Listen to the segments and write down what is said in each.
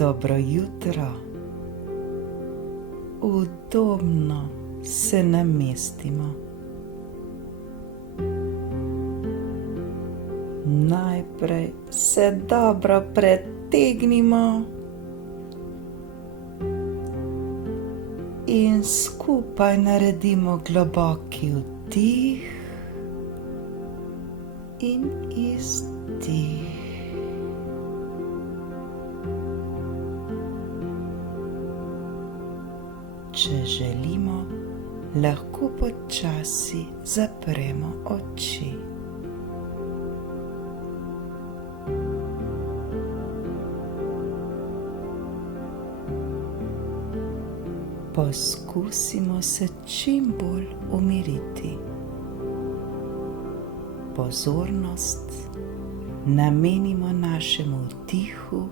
Dobro jutro. Udobno se namestimo. Najprej se dobro pretegnimo in skupaj naredimo globoki vdih in izdih. Če želimo, lahko počasi zapremo oči. Poskusimo se čim bolj umiriti. Pozornost namenimo našemu vdihu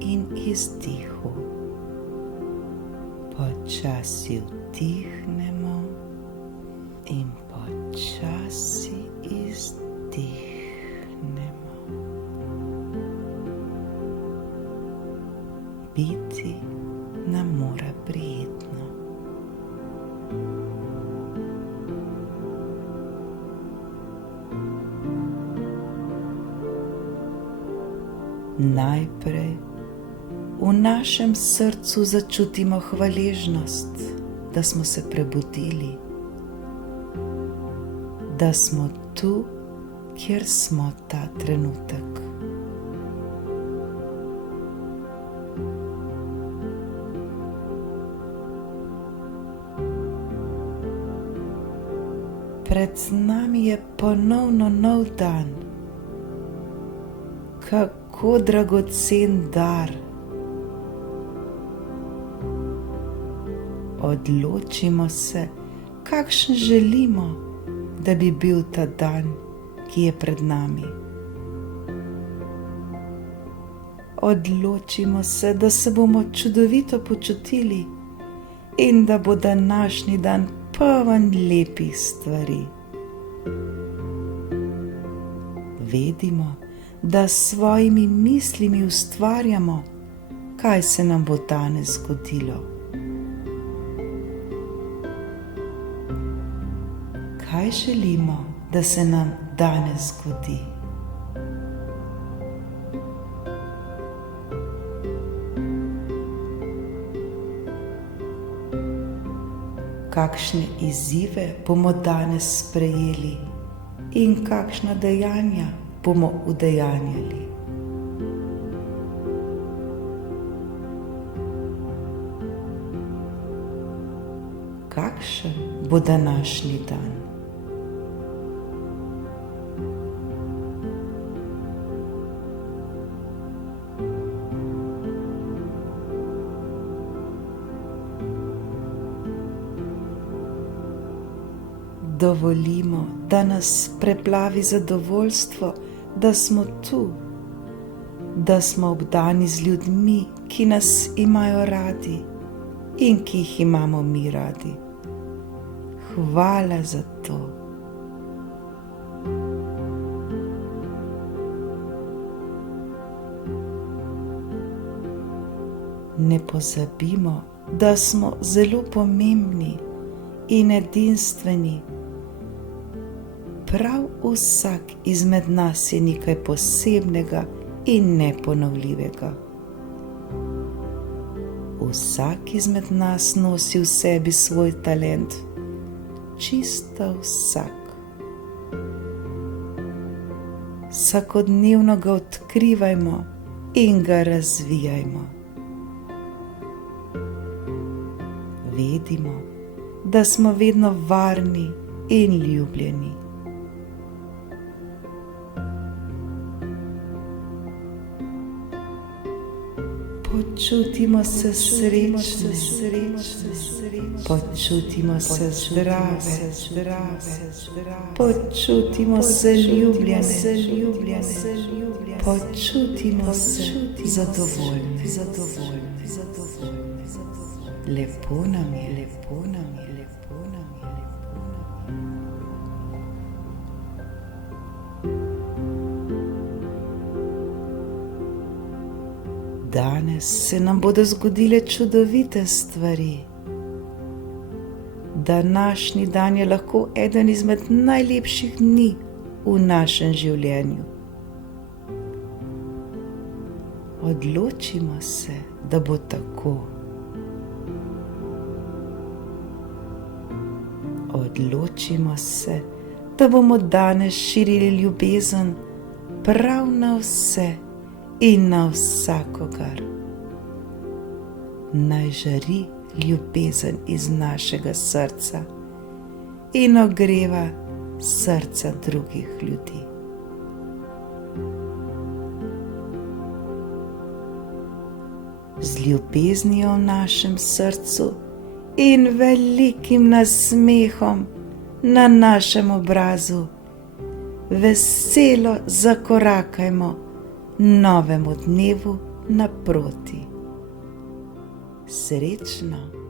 in izdihu. Počasi vdihnemo in počasi izdihnemo. Biti nam mora prijetno. Najprej v našem srcu začutimo hvaležnost, da smo se prebudili, da smo tu, kjer smo ta trenutek. Pred nami je ponovno nov dan. Kako dragocen dar. Odločimo se, kakšen želimo, da bi bil ta dan, ki je pred nami. Odločimo se, da se bomo čudovito počutili in da bo današnji dan poln lepih stvari. Vedimo, da s svojimi mislimi ustvarjamo, kaj se nam bo danes zgodilo. Kaj želimo, da se nam danes zgodi? Kakšne izzive bomo danes sprejeli in kakšna dejanja bomo udejanjali? Kakšen bo današnji dan? Dovolimo, da nas preplavi zadovoljstvo, da smo tu, da smo obdani z ljudmi, ki nas imajo radi in ki jih imamo mi radi. Hvala za to. Ne pozabimo, da smo zelo pomembni in edinstveni. Prav vsak izmed nas je nekaj posebnega in neponovljivega. Vsak izmed nas nosi v sebi svoj talent, čisto vsak. Vsakodnevno ga odkrivajmo in ga razvijajmo. Vedimo, da smo vedno varni in ljubljeni. Počutimo se srečne, počutimo se zdrave, počutimo se ljubljene, počutimo se zadovoljne. Lepo nam je, lepo nam je, lepo nam je, lepo nam je. Danes se nam bodo zgodile čudovite stvari. Današnji dan je lahko eden izmed najlepših dni v našem življenju. Odločimo se, da bo tako. Odločimo se, da bomo danes širili ljubezen prav na vse in na vsakogar. Naj žari ljubezen iz našega srca in ogreva srca drugih ljudi. Z ljubeznijo v našem srcu in velikim nasmehom na našem obrazu veselo zakorakajmo novemu dnevu naproti. Srečno!